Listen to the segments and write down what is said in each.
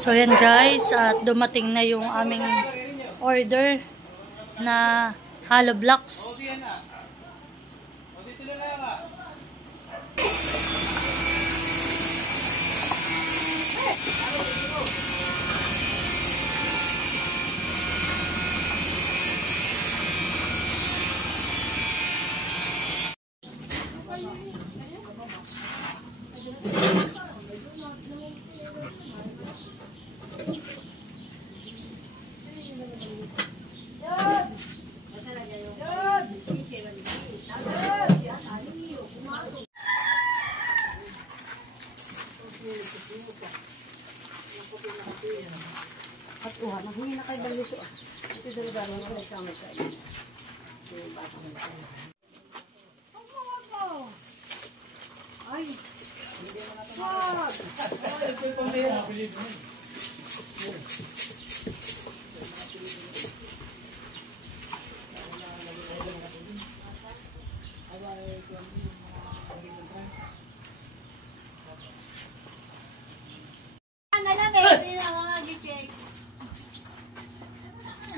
So yan guys, at dumating na yung aming order na hollow blocks. At naghingi na kayo balito. Ito dalaga mo na sa amin kayo. Ay. Hindi mo na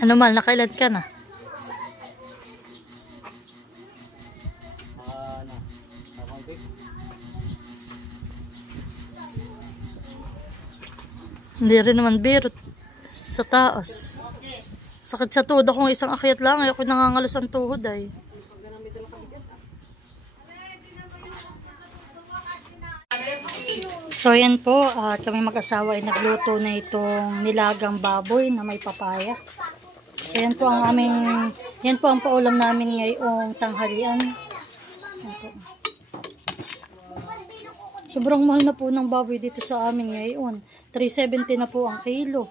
Ano mal, nakailan ka na? Hindi rin naman birot sa taas. Sakit sa tuhod akong isang akyat lang. Ayoko nangangalos ang tuhod ay. So yan po, kami mag-asawa ay nagluto na itong nilagang baboy na may papaya. Yan po ang aming, yan po ang paulam namin ngayong tanghalian. Sobrang mahal na po ng baboy dito sa amin ngayon. 370 na po ang kilo.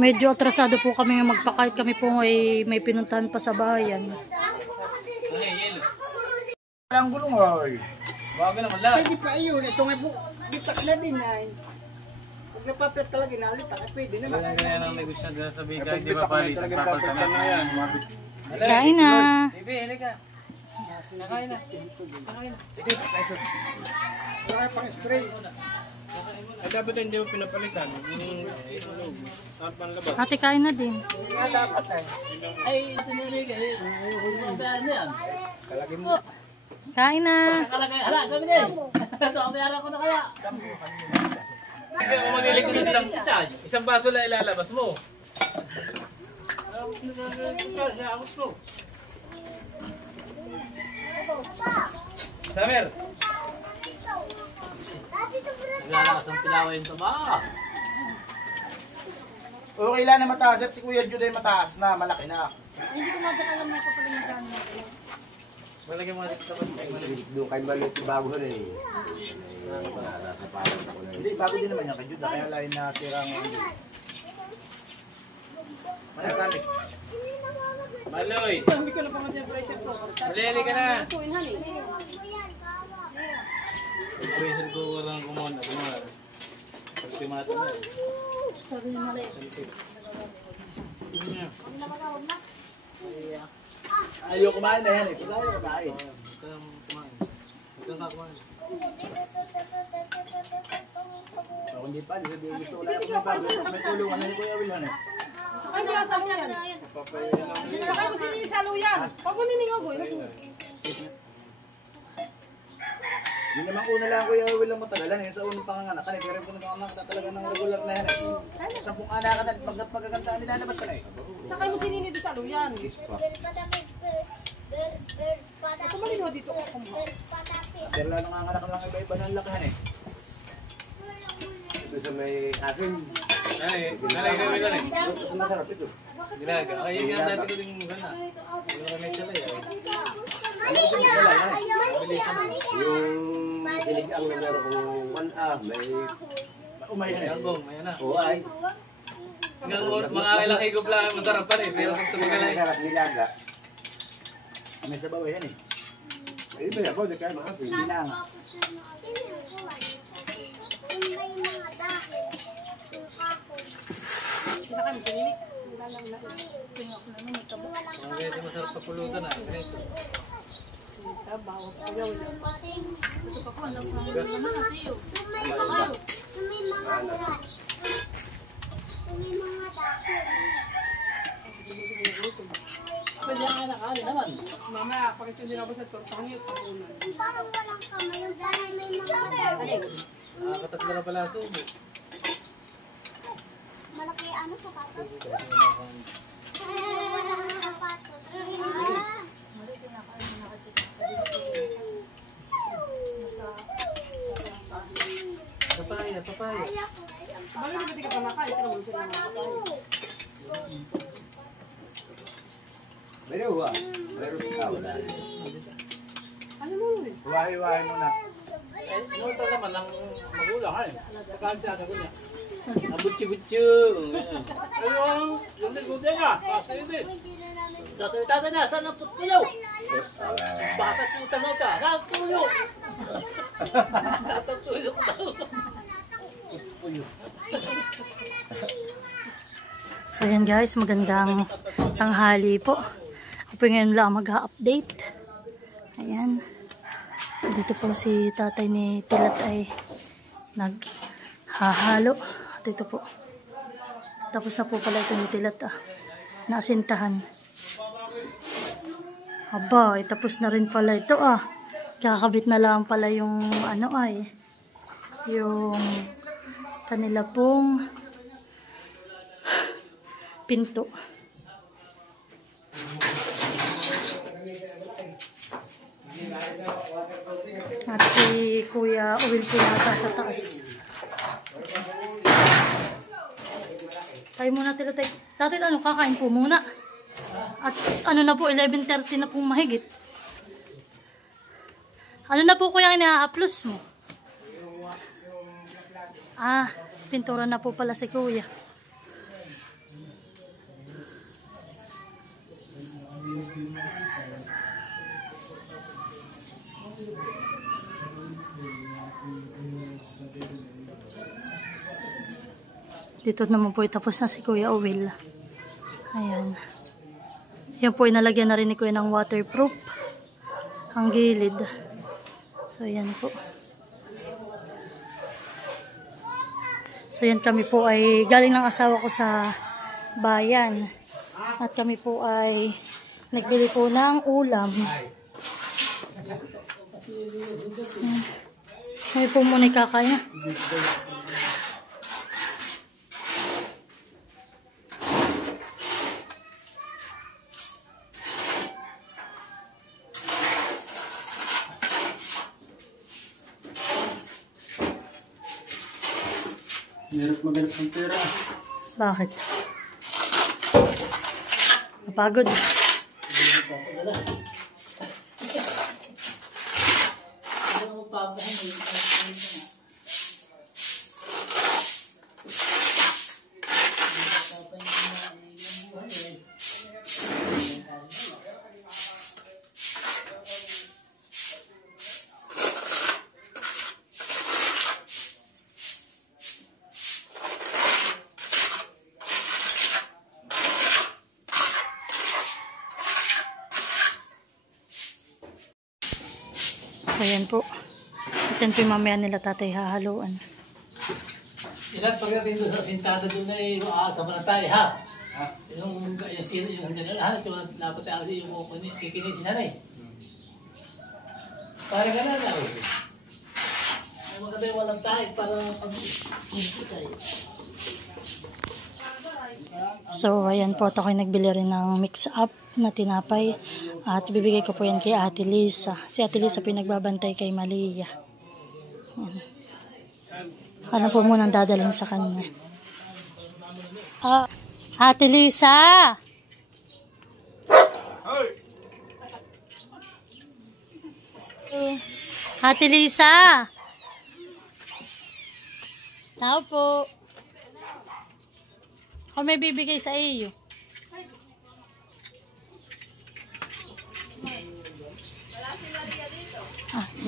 Medyo atrasado po kami ng magpakait. Kami po ay may pinuntahan pa sa bayan. Ang gulong ay. Bago naman lang. Pwede pa yun. Ito nga po. Bitak na din ay. Pag napapit talaga inalitak, pwede naman. Kaya nang negosyante sa bigay, di ba pali? Papalitan na yan. Kain na. Bibi, halika. Nakain na. Nakain na. Sige, paiso. Wala kayo pang spray. Ay dapat hindi mo pinapalitan. Yung panlabas. Ate, kain na din. Nga dapat ay. Ay, ito na rin kayo. Saan yan? Kalagay mo. Kain na. Kalagay. Hala, kami din. Ito, ang bayaran ko na kaya. Kaya mo manilig ng isang baso lang ilalabas mo. Samer! Naglalakas ang pilawin ito ba? Okay lang na mataas at si Kuya Jude ay mataas na, malaki na. Hindi ko natin alam na ito pala yung gano'n. Malagyan mo natin ito ba? Doon kayo maliit yung bago na eh. Hindi, bago din naman yan kay Jude. Kaya lain na sira ang mga Jude. Mayroon kami. Maloy! Hindi ko na pa yung bracelet ko. Malili ka na! Suin hali. Pressure ko walang kumona. Pagka mata na. Sabi niya mali. Ayaw kumain na yan eh. Kung ayaw kumain. Huwag kang kumain. Huwag kang kakakumain. Kung hindi pa, di gusto ko lang yung bago. May tulungan na ni Kuya Will. Sakay mo lang sa luyan. Sakay mo sinili sa luyan. Pag mo niningagoy. Yun naman una lang Kuya Will ang matagalan. Yung sa unang panganganakan. Pero kung nanganganak na talaga ng regular na yan. 10 anak at magkagantaan nilalabas ka na eh. Sakay mo sinili doon sa luyan. Ito malino dito ko kumuha. Pero lang nanganganak lang iba-iba ng lakahan eh. Ito sa may asin. Nanay kami na rin. Ito masarap ito. Ginaga. Ay, yan dati ko din yung gana. Yung kami chalay ay. Yung dilig ang nangyaro kung 1A, may umay na Albong, ayan na. Oo ay. Hanggang mga kilaki ko lang masarap pa rin. Pero pag tumagal ay. Nilaga. May sabaw yan eh. Ay, may sabaw, di kaya makapin. Nilang. Sinakay mo sinili. Ang ganito masarap pa pulutan ah. Ganito. Pwede ang anak, ano naman? Mama, pakitindi na ako sa tortang yun. Parang walang kamay. Yung dahil may mga Nakatatlo na pala sumo. malaki ano sapatos. Walang sapatos. Papaya. Bakit hindi ka pa nakain? Ito naman sila nakakain. Meron ba? Meron ka wala. Ano mo yun? Huwahi-huwahi mo na. Ito naman ang magulang eh. Pagkakasya ko niya. Abutsi-butsi. Ayun, yung nilbuti nga. Kasi yun. Sasalita ka na, saan ang putpulaw? Bakit yung tanong ka? Nasa puyo. Tatagpuyo ko daw. Putpuyo. So yan guys, magandang tanghali po. Ako po ngayon lang mag-update. Ayan. So dito po si tatay ni Tilat ay naghahalo. Dito po. Tapos na po pala ito ni Tilat naasintahan. Aba, tapos na rin pala ito Kakabit na lang pala yung yung kanila pong pinto. At si Kuya Uwil po yata sa taas. Tayo muna tila tayo. Dati kakain po muna. At na po, 11:30 na pong mahigit. Ano na po kuya ina-upload mo? Pintura na po pala si Kuya. Dito naman po tapos na si Kuya Uwil. Ayan. Yan po inalagyan na rin ni Kuya ng waterproof. Ang gilid. So yan po. So yan kami po ay galing ng asawa ko sa bayan. At kami po ay nagbili po ng ulam. Kami po muna kakaya. Hirap maganap ng pera. Bakit? Napagod. So yan po. Kasi po yung mamaya nila tatay hahaluan. Ilan pagdating doon sa sintada doon ay sama na tayo ha? Yung handa na lahat, yung dapat tayo yung kikinig si nanay. Para ka na daw. Ay maganda yung walang tayo para pag-isip tayo. So ayan po, ako'y nagbili rin ng mix-up na tinapay. At bibigay ko po yan kay Ate Lisa. Si Ate Lisa pinagbabantay kay Malia. Ayan. Ano po munang dadalhin sa kanya. Ate Lisa! Ate Lisa! Tao po. Ako may bibigay sa iyo.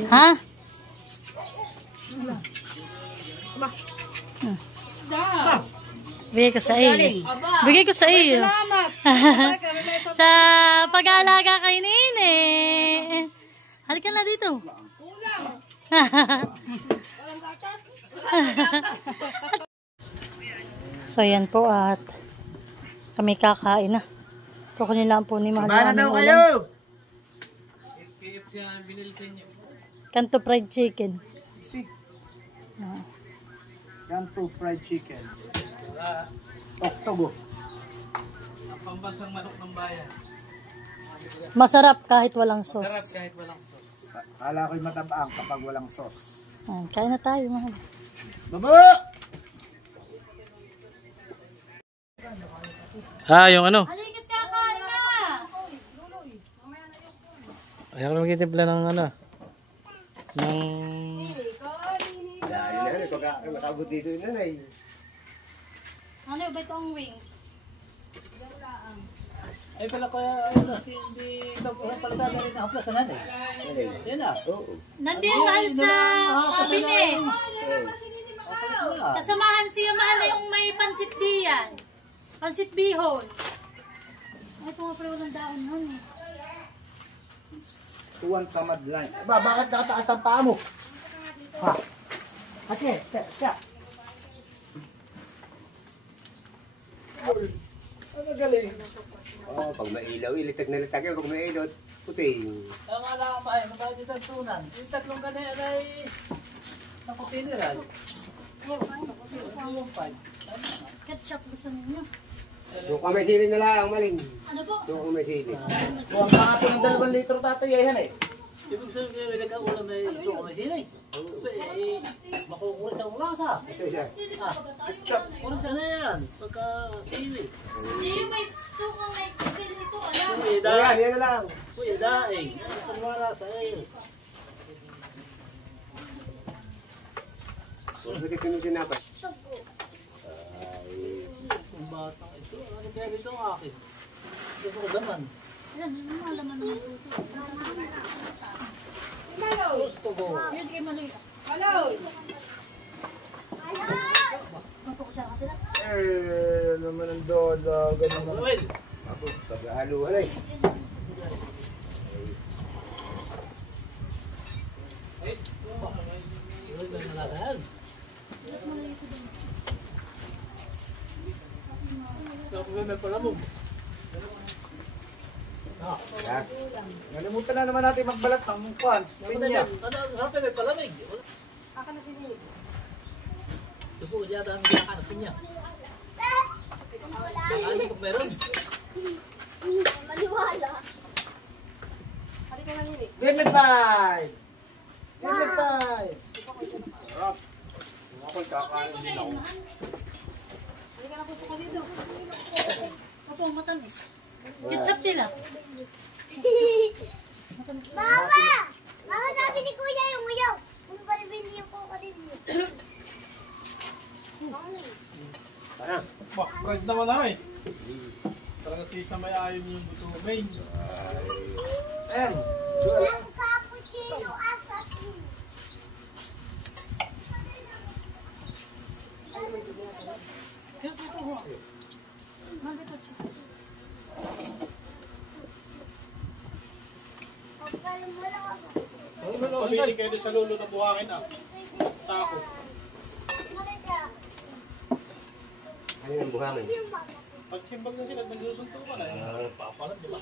Ha? Bigay ko sa iyo. Bigay ko sa iyo. Sa pag-aalaga kay Nene. Halika na dito. So yan po at kami kakain na. Kukunin lang po ni Mahal Bana ang daw aming kayo! ulam. Kanto fried chicken. Si. Ah. Kanto fried chicken. Oktogo. Ang pambansang manok ng bayan. Masarap kahit walang sauce. Kahit walang sauce. Kala ko'y matabang kapag walang sauce. Kain na tayo, Mahal. Babo! Yung ano? Halika kakain na! Ayaw ko magtitimpla ng ano. Ng... Nakabot dito yun na eh. Ano ba itong wings? Ay pala kaya si hindi palitan na rin ang plus na natin. Yan na. Nandiyan Mahal sa cabinet. Kasamahan siya Mahal na yung may pansit diyan. Pansit bihon. Ay, ito nga pala walang daon nun eh. Tuwang tamad lang. Ba, bakit nakataas ang paa mo? Ha? Kasi, siya. Ano galing? Oh, pag mailaw, ilitag na litag yan. Pag mailaw, puti. Tama lang pa eh. Magkakit ang tunan. Yung tatlong kanina ay nakutiniran. Ketchup gusto ninyo. Doon ka may sili na lang, maling. Ano po? Doon ka may sili. Tuwang pa ako ng 2 litro tatay, yan eh. Ibig sabihin may nagkaulam na suko may sinay. Kasi makukuha sa ulasa. Ito isa. Kunin sa na yan. Pagka sili. Yung may sukang may kisil nito, alam. Kuya Oh, yan, daing. yan na lang. Kuya daing. Ang wala sa iyo. Pwede ko nung sinapas. Ang batang ito. Ano kaya dito ang akin? Gusto ko naman. Alam, malaman naman po ito. Gusto ko. Yun kay Maloy. Hello! Mapok siya kapila. Naman ang dodo. Ganun na. Manuel. Ako, pag-ahaluhan ay. Iwan ka na nalagaan. Tapos may palamog. Ha? Nalimutan na naman natin magbalat ng kwan. Pinya. Sabi may palamig. Aka na sinilig. Ito po yata ang nakakanap niya. Ano kung meron? Maniwala. Halika na nini. Give me 5! Give me 5! Halika na puso ka dito. Opo, matamis. Ketchup nila. Mama! Mama, sabi ni Kuya yung uyaw. Kung balibili yung kuka din mo. Bread naman na eh. Talaga si may ayon yung buto main. Em! Ang cappuccino assassin. Pagkalumala ako. Pabili kayo doon sa lulo na buhangin ah. Tako. Malika. Ano yung buhangin? Pag simbag na sila, nagsusunto ka na. Papalan, di ba?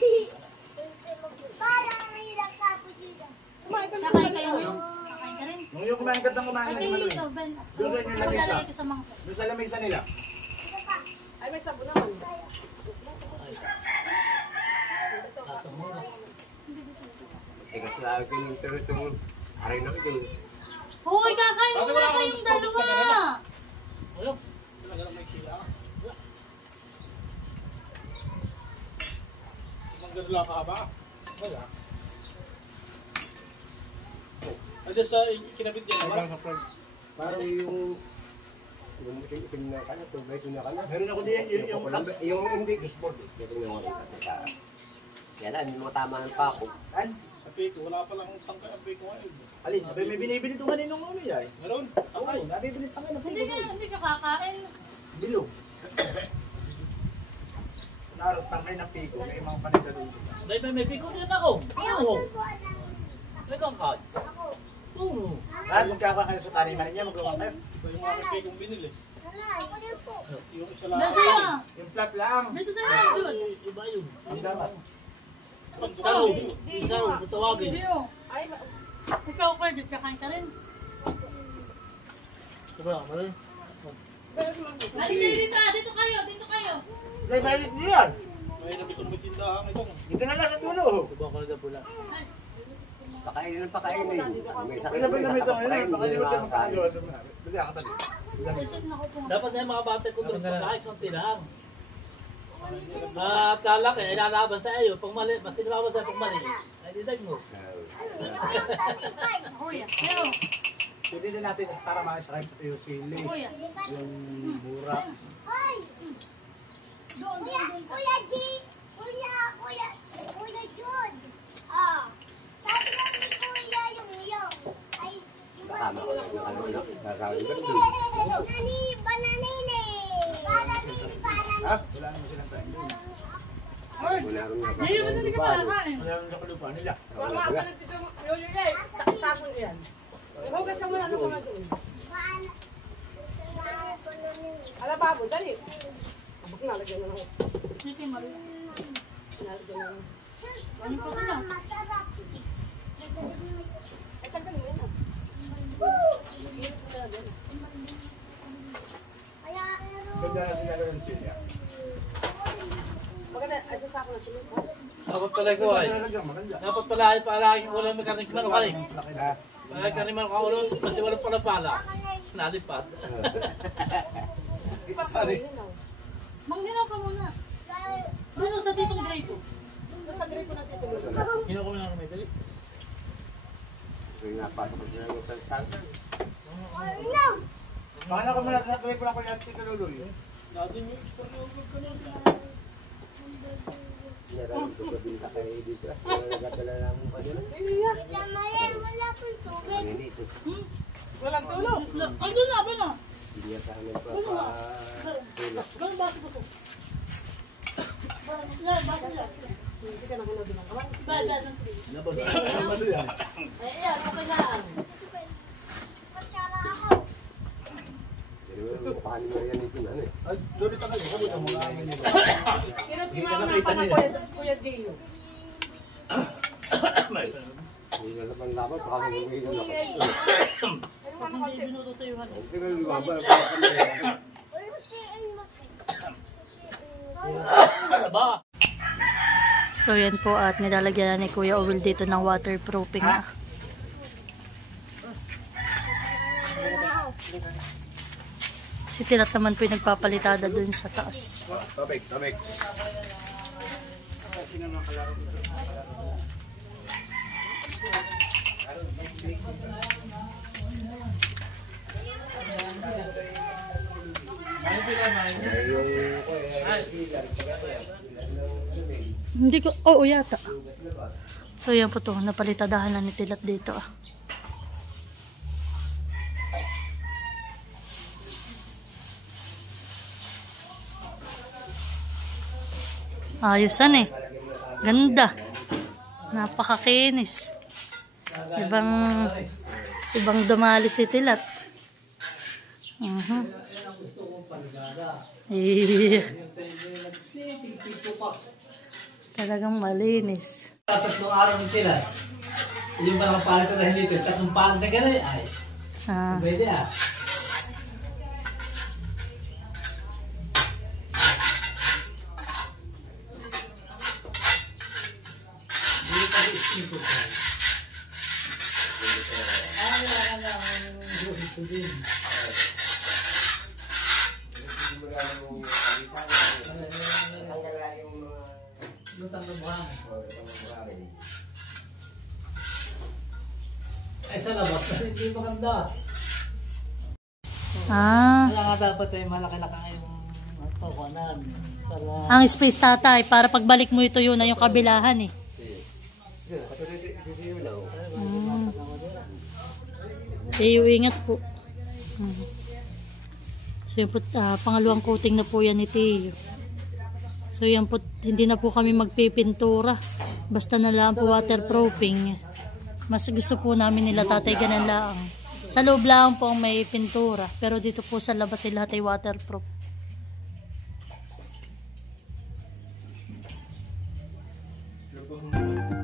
Parang ngayon ang cappuccino. Kakain kayo ngayon. Kakain ka rin. Nung yung kumain ka ng kumain Ito na si Maloy. ito, Ben. Doon sa inyo lamesa. Ipaglalagay ko sa mangkok. Doon sa lamesa nila. Ay, may sabon naman. Teka sa akin yung turutong aray na ito. Hoy, kakain mo na kayong dalawa. Ayun. Talaga lang may sila. Magdadala ka ba? Wala. Ay, sa kinabit niya naman. Parang yung itim na ka na, tubay ko na ka na. Meron ako diyan Yung hindi sport. Ito yung mga yan lang, yung mga tama ng pako. An? Api ko, wala palang tangkay ang ko ngayon. Alin? Sabi may binibili ito kaninong ano yan. Meron? Oo, Tangkay. nabibili pa kayo. Hindi ka kakain. Bilog. Narot tangkay ng piko. May mga panita doon sila. Dahil may piko din ako. Ayaw Oo. sulbuan ng May kangkad. Ako. Oo. At magkakaroon kayo sa taniman niya, magawa kayo. Ito yung mga cake kong binili. Ako din po. Yung isa lang. Yung flat lang. Dito sa inyo, Jun. Iba yun. Ang dapat. Ikaw, ikaw, matawagin. Ikaw pwede, kakain ka rin. Diba, mali? Dito kayo, dito kayo. May mainit niyo yan. May nabitong may tindahan ito. Dito na lang sa tulo. Diba ko na pula. Pakainin ng pakainin. May sakit Kaya ba namin ito ngayon? pakainin. Baka di ba tayo Pakainin. makakagawa? Bili ako tali. Dapat na yung mga bata ko doon, pagkain konti lang. At lalaki, ay lalaban sa iyo. Pag mali, mas sinibawa sa pag mali. Ay didag mo. Kuya, yo. Pwede din natin para makasakay pati yung sili. Kuya. Yung mura. Ay! Kuya G! Kuya Jude! Ah! Sabi lang ni Kuya yung iyong. Ay, yung Tama ko lang. Ano na. Gagawin ko. Bananini! Bananini! Ha? Wala naman silang tayo. Wala rin nga. Hindi mo na hindi ka makakain. Wala naman sa kalupa nila. Mama, ako na dito. Yoyo yan. Tapon yan. Hugas ka muna ng mga doon. Ala, babo, dali. Abok na, lagyan na lang. Dito yung Maria. Masarap. Ay, tanggalin mo yan. Kaya, Ganda na sila ng sili. Maganda, ay sasako na sila. Dapat pala ko ay. Maganda. Dapat pala ay palaging ulam mekanik man o kaling. Laki na. Palaging kaniman ka ulam, kasi walang pala pala. Nalipat. Sorry. Manghinaw ka muna. Doon sa ditong grape. Sa gripo natin ito. Sino ko na may dali? Ito yung napasok ko sila ng tantan. no! Baka na kung natuloy ko lang ko yung tito Luloy. Natin yung store yogurt ka nun. Sinaralan ko sa binta kay dito. Nagdadala lang mo pa nila. Kamayan, wala pong tubig. Ang hindi ito. Walang tulog. Ano na, ano na? Hindi niya sa amin pa pa. Ganun ba ito? Hindi ka nakunod ng kawan. Ano yan? Patsara ako. Paano mo yan ito na eh. Ay, doon pa kayo. Kami na mga amin nila. Pero si Mama na pa ng Kuya Dio. Hindi na sa panlaban. Baka magiging ako. Hindi binututuyuhan. Hindi na lumabas. Ultiin mo. Ba? So yan po at nilalagyan na ni Kuya Owil dito ng waterproofing na. Si Tilat naman po yung nagpapalitada dun sa taas. Tubig, tubig. Hindi ko, oo yata. So yan po to, napalitadahan na ni Tilat dito ah. Ayusan eh. Ganda. Napakakinis. Ibang dumali si Tilat. Talagang malinis. Tatlong araw ni sila. Yung parang palit na hindi ito. Tatlong palit na gano'n ay. Ah. Pwede ah. Hindi pa rin ko tayo. Lutang na buhangin. Ay sa labas kasi hindi maganda. Ah. Kaya nga dapat ay malaki-laki yung pagkakuanan. Para Ang space tatay, para pagbalik mo ito yun na yung kabilahan eh. Tiyo, ingat po. So yun po, pangalawang coating na po yan ni Tiyo. So yan po, hindi na po kami magpipintura. Basta na lang po waterproofing. Mas gusto po namin nila tatay ganun lang. Sa loob lang po ang may pintura, pero dito po sa labas ay lahat ay waterproof. Pero kung